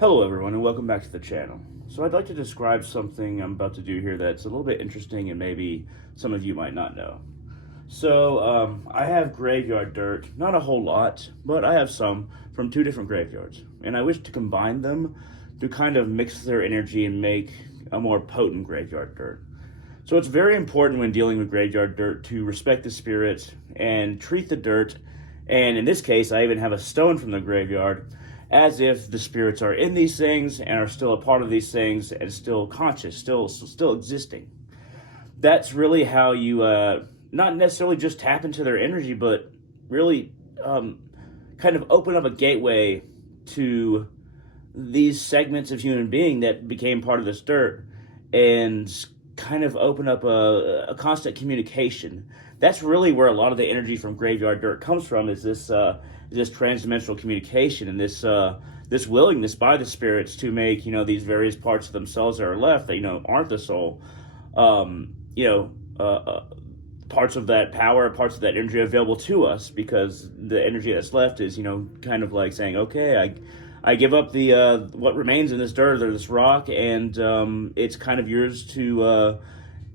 Hello everyone and welcome back to the channel. So I'd like to describe something I'm about to do here that's a little bit interesting and maybe some of you might not know. So I have graveyard dirt, not a whole lot, but I have some from two different graveyards. And I wish to combine them to kind of mix their energy and make a more potent graveyard dirt. So it's very important when dealing with graveyard dirt to respect the spirits and treat the dirt, and in this case I even have a stone from the graveyard, as if the spirits are in these things and are still a part of these things and still conscious, still existing. That's really how you not necessarily just tap into their energy, but really kind of open up a gateway to these segments of human being that became part of this dirt, and kind of open up a constant communication. That's really where a lot of the energy from graveyard dirt comes from, is this transdimensional communication and this willingness by the spirits to make these various parts of themselves that are left that aren't the soul, you know parts of that power, parts of that energy available to us, because the energy that's left is kind of like saying, okay, I give up the what remains in this dirt or this rock, and it's kind of yours to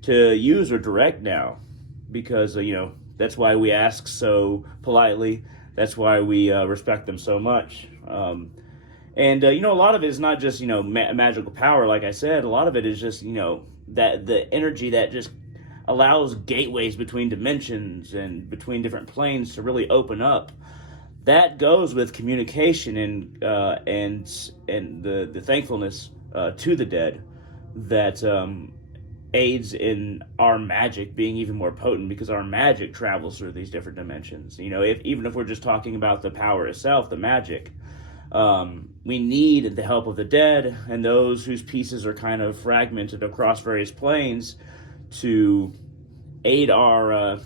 use or direct now, because that's why we ask so politely. That's why we respect them so much. And a lot of it is not just magical power. Like I said, a lot of it is just that the energy that just allows gateways between dimensions and between different planes to really open up. That goes with communication and the thankfulness to the dead that aids in our magic being even more potent, because our magic travels through these different dimensions. Even if we're just talking about the power itself, the magic, we need the help of the dead and those whose pieces are kind of fragmented across various planes to aid our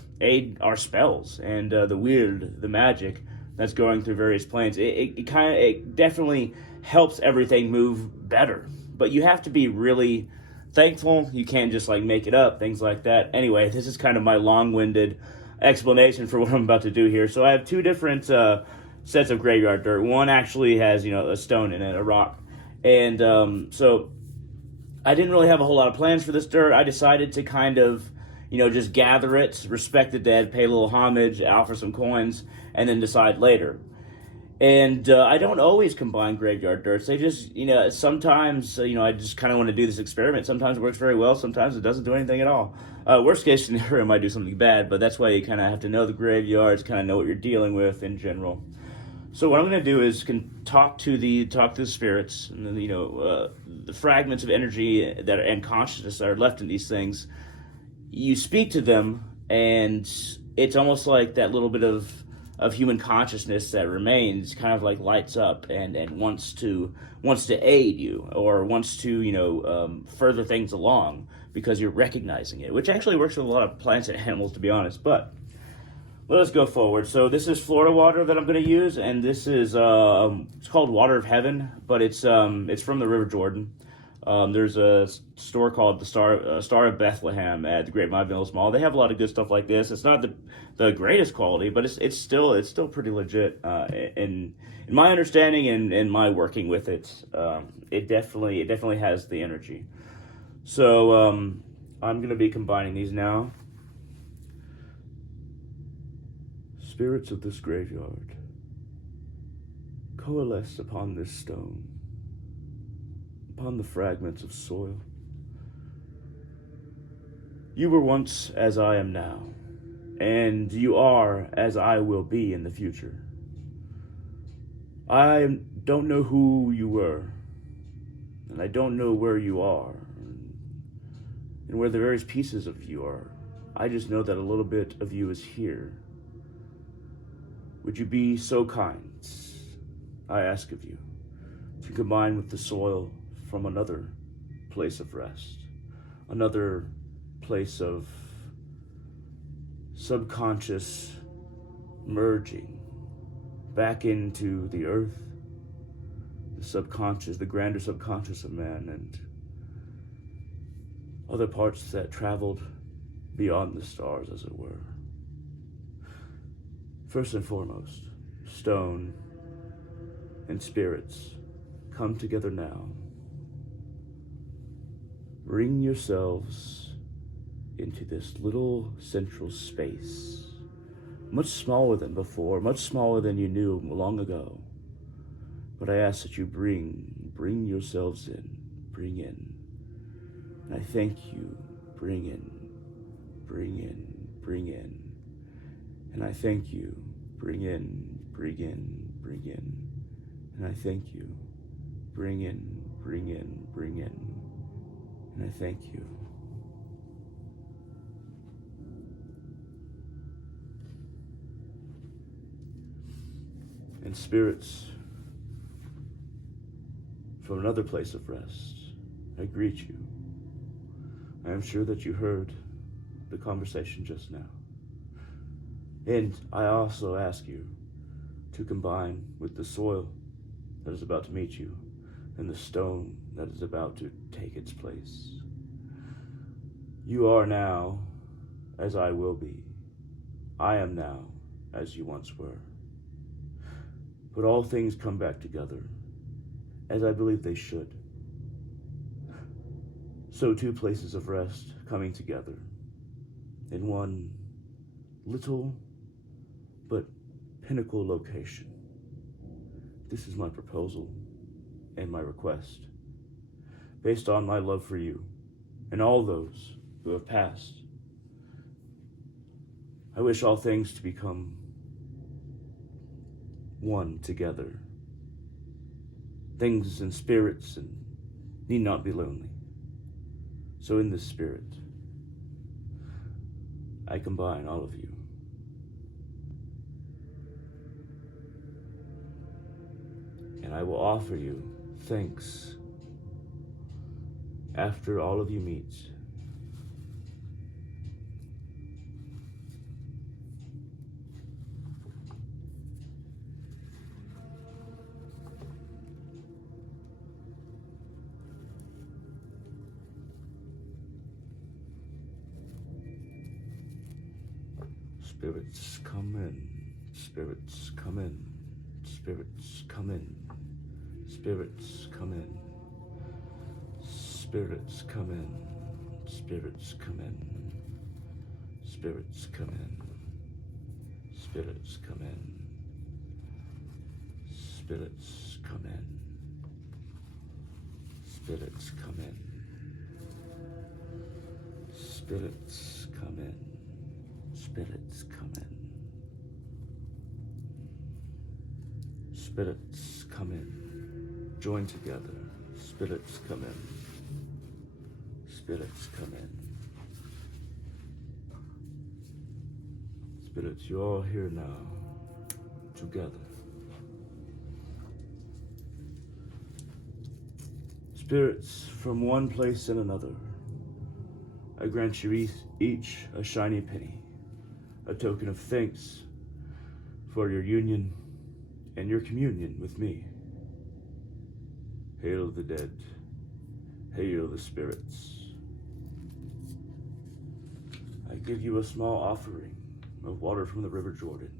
spells and the magic that's going through various planes. It definitely helps everything move better, but you have to be really thankful. You can't just make it up, things like that. Anyway, this is kind of my long-winded explanation for what I'm about to do here. So I have two different sets of graveyard dirt. One actually has a stone in it, a rock, and so I didn't really have a whole lot of plans for this dirt. I decided to kind of just gather it, respect the dead, pay a little homage, offer some coins, and then decide later. And I don't always combine graveyard dirts. They just, sometimes, I just kind of want to do this experiment. Sometimes it works very well. Sometimes it doesn't do anything at all. Worst case scenario, it might do something bad, but that's why you kind of have to know the graveyards, kind of know what you're dealing with in general. So what I'm going to do is talk to the spirits, and then, the fragments of energy and consciousness that are left in these things. You speak to them, and it's almost like that little bit of human consciousness that remains kind of lights up and wants to aid you, or wants to further things along, because you're recognizing it, which actually works with a lot of plants and animals, to be honest. But let us go forward. So this is Florida water that I'm going to use, and this is it's called Water of Heaven, but it's from the River Jordan. There's a store called the Star of Bethlehem at the Great Mile Mills Mall. They have a lot of good stuff like this. It's not the greatest quality, but it's still pretty legit. In my understanding and my working with it, it definitely has the energy. So I'm going to be combining these now. Spirits of this graveyard, coalesce upon this stone, upon the fragments of soil. You were once as I am now, and you are as I will be in the future. I don't know who you were, and I don't know where you are, and where the various pieces of you are. I just know that a little bit of you is here. Would you be so kind, I ask of you, to combine with the soil from another place of rest, another place of subconscious merging back into the earth, the subconscious, the grander subconscious of man, and other parts that traveled beyond the stars, as it were. First and foremost, stone and spirits come together now. Bring yourselves into this little central space, much smaller than before, much smaller than you knew long ago. But I ask that you bring yourselves in, bring in. And I thank you, bring in, bring in, bring in. And I thank you, bring in, bring in, bring in. And I thank you, bring in, bring in, bring in. And I thank you. And spirits from another place of rest, I greet you. I am sure that you heard the conversation just now. And I also ask you to combine with the soil that is about to meet you and the stone that is about to take its place. You are now as I will be. I am now as you once were. But all things come back together, as I believe they should. So two places of rest coming together in one little but pinnacle location. This is my proposal and my request, based on my love for you and all those who have passed. I wish all things to become one together. Things and spirits and need not be lonely. So in this spirit, I combine all of you. And I will offer you thanks after all of you meet. Spirits come in, spirits come in, spirits come in, spirits come in, spirits come in, spirits come in, spirits come in, spirits come in, spirits come in, spirits come in, spirits come in. Spirits come in. Spirits come in. Join together. Spirits come in. Spirits come in. Spirits, you're all here now, together. Spirits from one place and another, I grant you each a shiny penny, a token of thanks for your union and your communion with me. Hail the dead, hail the spirits. I give you a small offering of water from the River Jordan.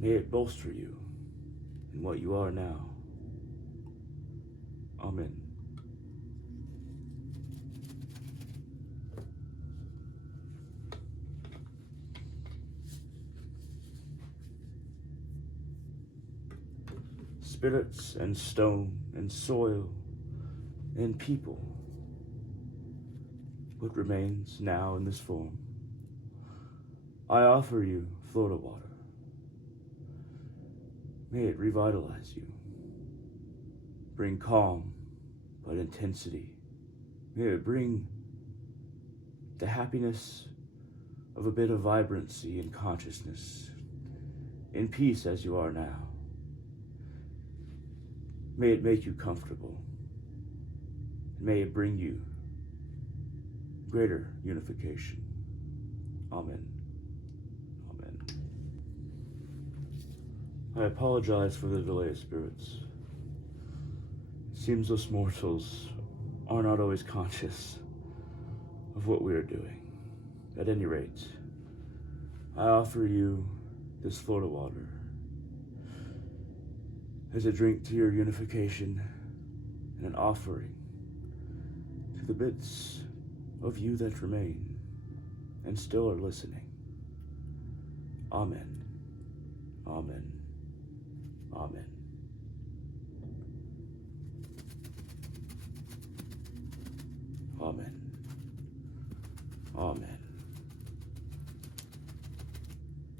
May it bolster you in what you are now. Amen. Spirits and stone and soil and people, what remains now in this form, I offer you Florida water. May it revitalize you, bring calm but intensity. May it bring the happiness of a bit of vibrancy and consciousness, in peace as you are now. May it make you comfortable. May it bring you greater unification. Amen. Amen. I apologize for the delay, spirits. It seems us mortals are not always conscious of what we are doing. At any rate, I offer you this Florida water. as a drink to your unification and an offering to the bits of you that remain and still are listening. Amen. Amen. Amen. Amen. Amen.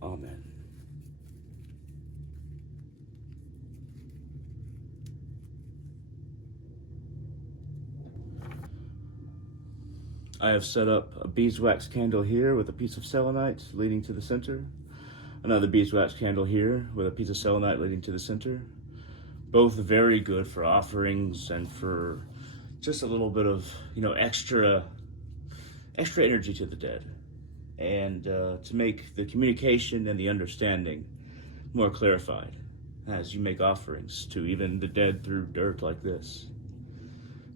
Amen. I have set up a beeswax candle here with a piece of selenite leading to the center. Another beeswax candle here with a piece of selenite leading to the center. Both very good for offerings and for just a little bit of, extra energy to the dead. And to make the communication and the understanding more clarified as you make offerings to even the dead through dirt like this.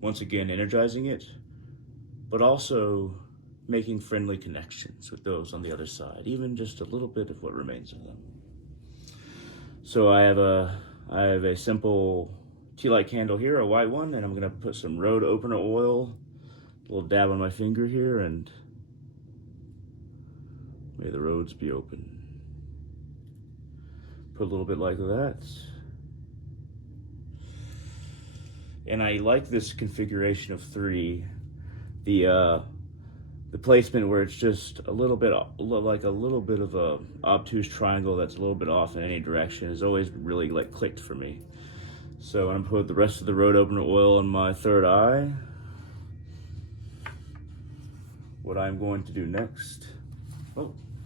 Once again, energizing it, but also making friendly connections with those on the other side, even just a little bit of what remains of them. So I have a simple tea light candle here, a white one, and I'm gonna put some road opener oil, a little dab on my finger here, and may the roads be open. Put a little bit like that. And I like this configuration of 3. The placement where it's just a little bit of a obtuse triangle that's a little bit off in any direction has always really clicked for me. So I'm gonna put the rest of the road opener oil on my third eye. What I'm going to do next,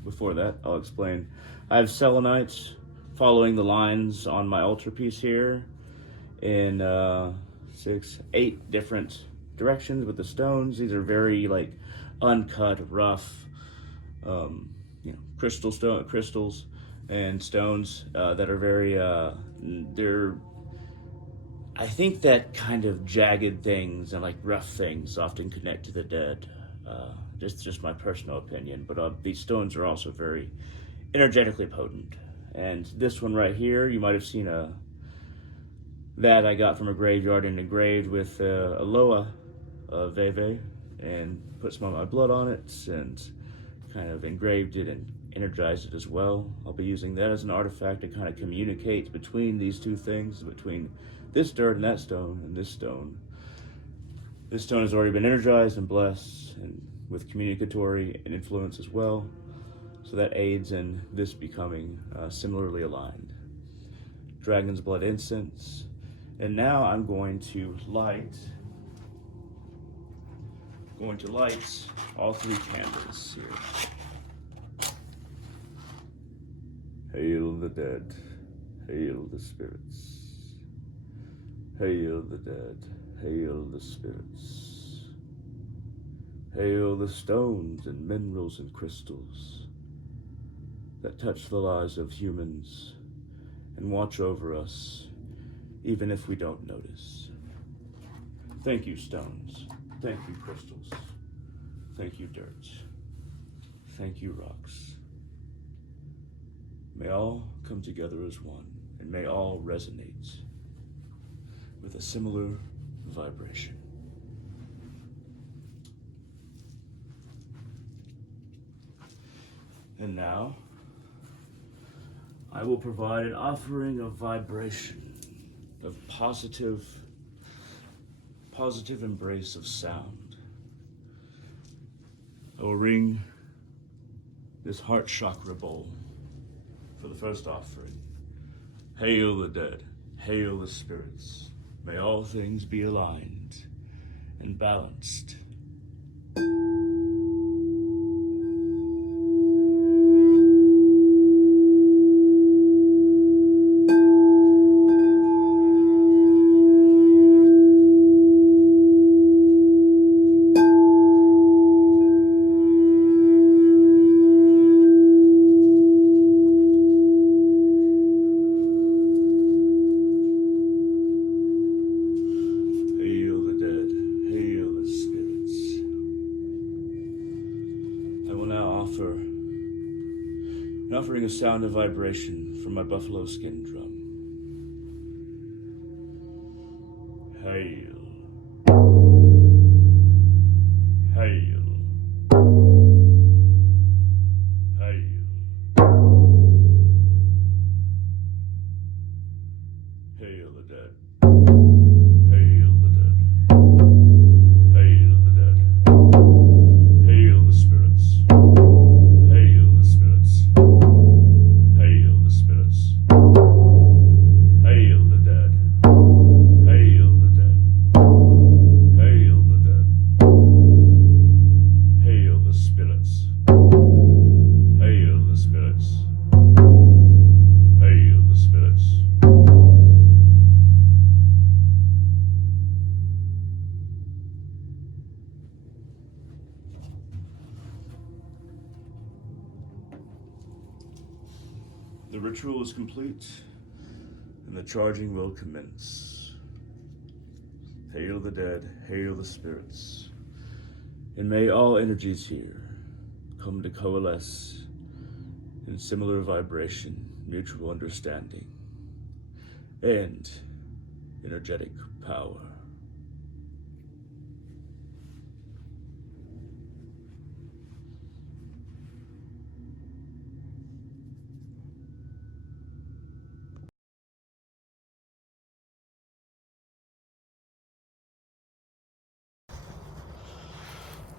before that, I'll explain. I have selenites following the lines on my altarpiece here in 8 different directions with the stones. These are very uncut, rough, crystals and stones that are very. I think that kind of jagged things and rough things often connect to the dead. Just my personal opinion, but these stones are also very energetically potent. And this one right here, you might have seen that I got from a graveyard and engraved with Aloha Veve, and put some of my blood on it and kind of engraved it and energized it as well. I'll be using that as an artifact to kind of communicate between these two things, between this dirt and that stone and this stone. This stone has already been energized and blessed and with communicatory and influence as well, so that aids in this becoming similarly aligned. Dragon's blood incense. And now I'm going to light all 3 candles here. Hail the dead, hail the spirits. Hail the dead, hail the spirits. Hail the stones and minerals and crystals that touch the lives of humans and watch over us, even if we don't notice. Thank you, stones. Thank you, crystals. Thank you, dirt. Thank you, rocks. May all come together as one, and may all resonate with a similar vibration. And now, I will provide an offering of vibration, of positive embrace of sound. I will ring this heart chakra bowl for the first offering. Hail the dead, hail the spirits. May all things be aligned and balanced. Offering a sound of vibration from my buffalo skin drum. Hail. Hail. Hail. Hail the dead. Hail the dead. Hail the dead. Hail the spirits. Hail the spirits. Hail the spirits. Hail the dead. Hail the dead. Hail the dead. Hail the spirits. Hail the spirits. Hail the spirits. The ritual is complete, and the charging will commence. Hail the dead, hail the spirits, and may all energies here come to coalesce in similar vibration, mutual understanding, and energetic power.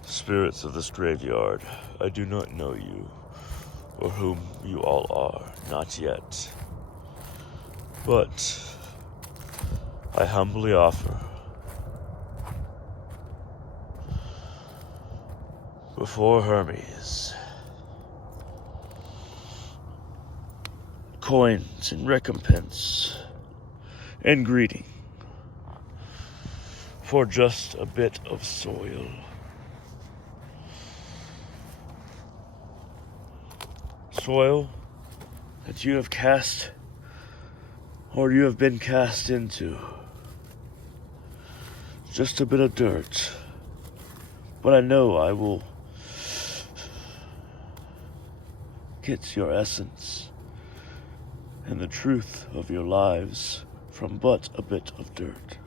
Spirits of this graveyard, I do not know you, or whom you all are, not yet. But I humbly offer, before Hermes, coins in recompense and greeting for just a bit of soil. Soil that you have cast or you have been cast into. Just a bit of dirt. But I know I will get your essence and the truth of your lives from but a bit of dirt.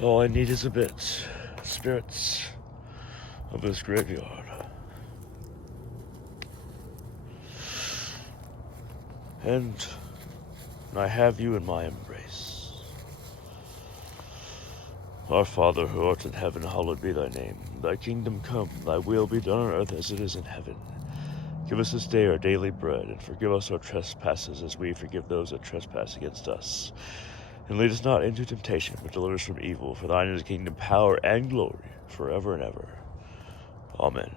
All I need is a bit, spirits of this graveyard. And I have you in my embrace. Our Father who art in heaven, hallowed be thy name. Thy kingdom come, thy will be done on earth as it is in heaven. Give us this day our daily bread, and forgive us our trespasses as we forgive those that trespass against us. And lead us not into temptation, but deliver us from evil. For thine is the kingdom, power, and glory, forever and ever. Amen.